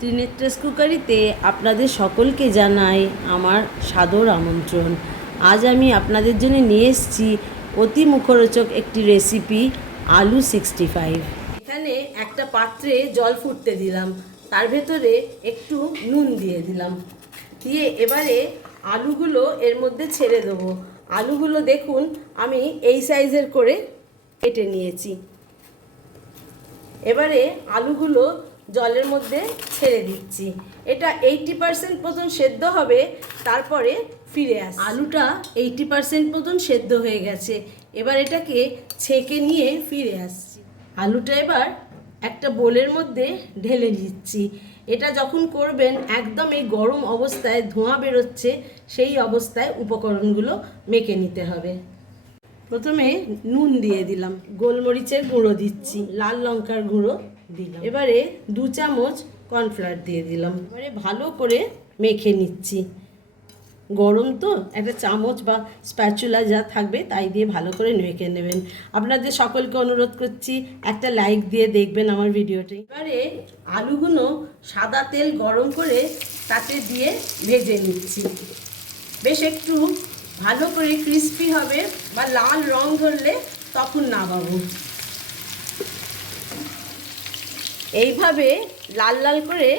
ত্রিনেত্রাস কুকারিতে আপনাদের সকলকে জানাই আমার সাদর আমন্ত্রণ। আজ আমি আপনাদের জন্য নিয়ে এসেছি অতি মুখরোচক একটি রেসিপি, আলু 65। এখানে একটা পাত্রে জল ফুটতে দিলাম, তার ভেতরে একটু নুন দিয়ে দিলাম, দিয়ে এবারে আলুগুলো এর মধ্যে ছেড়ে দেবো। আলুগুলো দেখুন আমি এই সাইজের করে কেটে নিয়েছি। এবারে আলুগুলো জলের মধ্যে ছেড়ে দিচ্ছি। এটা 80% মতন সেদ্ধ হবে, তারপরে ফিরে আসি। আলুটা 80% মতন সেদ্ধ হয়ে গেছে, এবার এটাকে ছেঁকে নিয়ে ফিরে আসছি। আলুটা এবার একটা বোলের মধ্যে ঢেলে দিচ্ছি। এটা যখন করবেন একদম এই গরম অবস্থায় ধোঁয়া বেরোচ্ছে, সেই অবস্থায় উপকরণগুলো মেখে নিতে হবে। প্রথমে নুন দিয়ে দিলাম, গোলমরিচের গুঁড়ো দিচ্ছি, লাল লঙ্কার গুঁড়ো দিলাম, এবারে 2 চামচ কর্নফ্লাওয়ার দিয়ে দিলাম। এবারে ভালো করে মেখে নিচ্ছি। গরম তো একটা চামচ বা স্প্যাচুলা যা থাকবে তাই দিয়ে ভালো করে মেখে নেবেন। আপনাদের সকলকে অনুরোধ করছি একটা লাইক দিয়ে দেখবেন আমার ভিডিওটি। এবারে আলুগুলো সাদা তেল গরম করে তাতে দিয়ে ভেজে নিচ্ছি। বেশ একটু ভালো করে ক্রিস্পি হবে বা লাল রং ধরলে তখন নামাবো। এইভাবে লাল লাল করে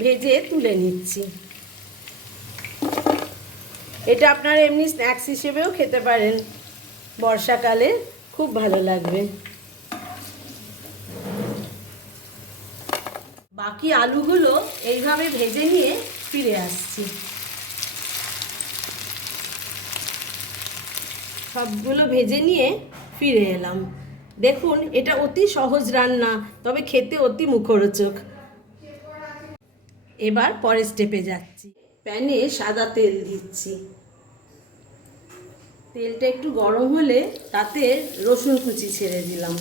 ভেজে তুলে নিচ্ছি। এটা আপনারা এমনি স্ন্যাক্স হিসেবেও খেতে পারেন, বর্ষাকালে খুব ভালো লাগবে। বাকি আলুগুলো এইভাবে ভেজে নিয়ে ফিরে আসছি। সবগুলো ভেজে নিয়ে ফিরে এলাম। দেখুন এটা অতি সহজ রান্না, তবে খেতে অতি মুখরোচক। এবার পরের স্টেপে যাচ্ছি। প্যানে সাদা তেল দিচ্ছি। তেলটা একটু গরম হলে তাতে রসুন কুচি ছেড়ে দিলাম।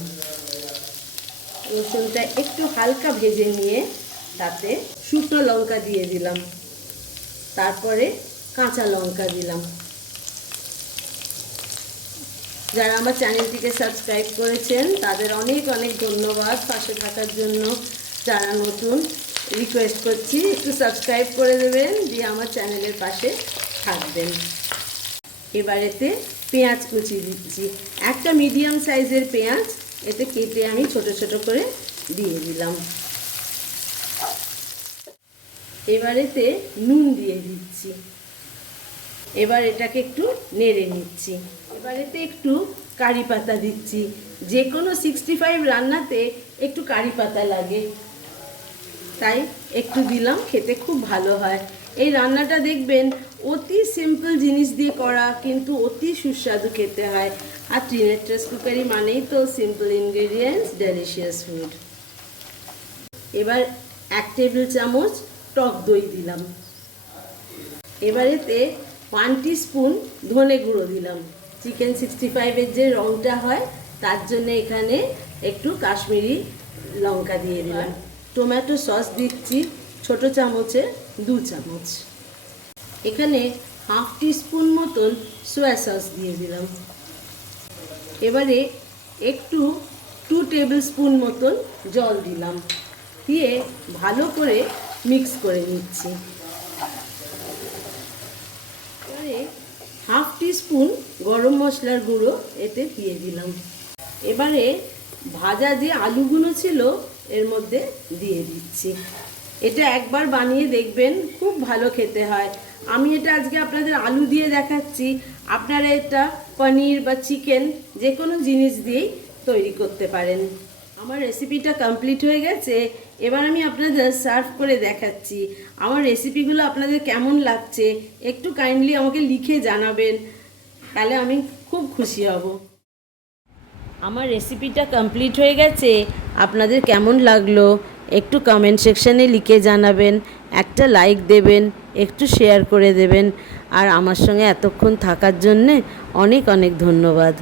রসুনটা একটু হালকা ভেজে নিয়ে তাতে শুকনো লঙ্কা দিয়ে দিলাম, তারপরে কাঁচা লঙ্কা দিলাম। যারা আমার চ্যানেলটিকে সাবস্ক্রাইব করেছেন তাদের অনেক অনেক ধন্যবাদ পাশে থাকার জন্য। যারা নতুন, রিকোয়েস্ট করছি একটু সাবস্ক্রাইব করে দেবেন, দিয়ে আমার চ্যানেলের পাশে থাকবেন। এবার এতে পেঁয়াজ কুচি দিচ্ছি। একটা মিডিয়াম সাইজের পেঁয়াজ এতে কেটে আমি ছোট ছোট করে দিয়ে দিলাম। এবার এতে নুন দিয়ে দিচ্ছি। এবার এটাকে একটু নেড়ে নিচ্ছি। এবার এতে একটু কারি পাতা দিচ্ছি। যে কোনো 65 রান্নাতে একটু কারি পাতা লাগে, তাই একটু দিলাম, খেতে খুব ভালো হয়। এই রান্নাটা দেখবেন অতি সিম্পল জিনিস দিয়ে করা, কিন্তু অতি সুস্বাদু খেতে হয়। আর ত্রিনেত্রাস কুকারি মানেই তো সিম্পল ইনগ্রেডিয়েন্টস, ডেলিশিয়াস ফুড। এবার 1 টেবিল চামচ টক দই দিলাম। এবার এতে 1 টিস্পুন ধনে গুঁড়ো দিলাম। চিকেন 65-এর যে রঙটা হয় তার জন্য এখানে একটু কাশ্মীরি লঙ্কা দিয়ে দিলাম। টমেটো সস দিচ্ছি ছোট চামচে 2 চামচ। এখানে 1/2 টিস্পুন মতন সোয়া সস দিয়ে দিলাম। এবারে একটু 2 টেবিল স্পুন মতন জল দিলাম, দিয়ে ভালো করে মিক্স করে নিচ্ছি। এবারে 1/2 টিস্পুন গরম মশলার গুঁড়ো এতে দিয়ে দিলাম। এবারে ভাজা যে আলুগুলো ছিল এর মধ্যে দিয়ে দিচ্ছি। এটা একবার বানিয়ে দেখবেন, খুব ভালো খেতে হয়। আমি এটা আজকে আপনাদের আলু দিয়ে দেখাচ্ছি, আপনারা এটা পনির বা চিকেন যে কোনো জিনিস দিয়েই তৈরি করতে পারেন। আমার রেসিপিটা কমপ্লিট হয়ে গেছে, এবার আমি আপনাদের সার্ভ করে দেখাচ্ছি। আমার রেসিপিগুলো আপনাদের কেমন লাগছে একটু কাইন্ডলি আমাকে লিখে জানাবেন, তাহলে আমি খুব খুশি হব। আমার রেসিপিটা কমপ্লিট হয়ে গেছে, আপনাদের কেমন লাগলো একটু কমেন্ট সেকশানে লিখে জানাবেন, একটা লাইক দেবেন, একটু শেয়ার করে দেবেন। আর আমার সঙ্গে এতক্ষণ থাকার জন্যে অনেক অনেক ধন্যবাদ।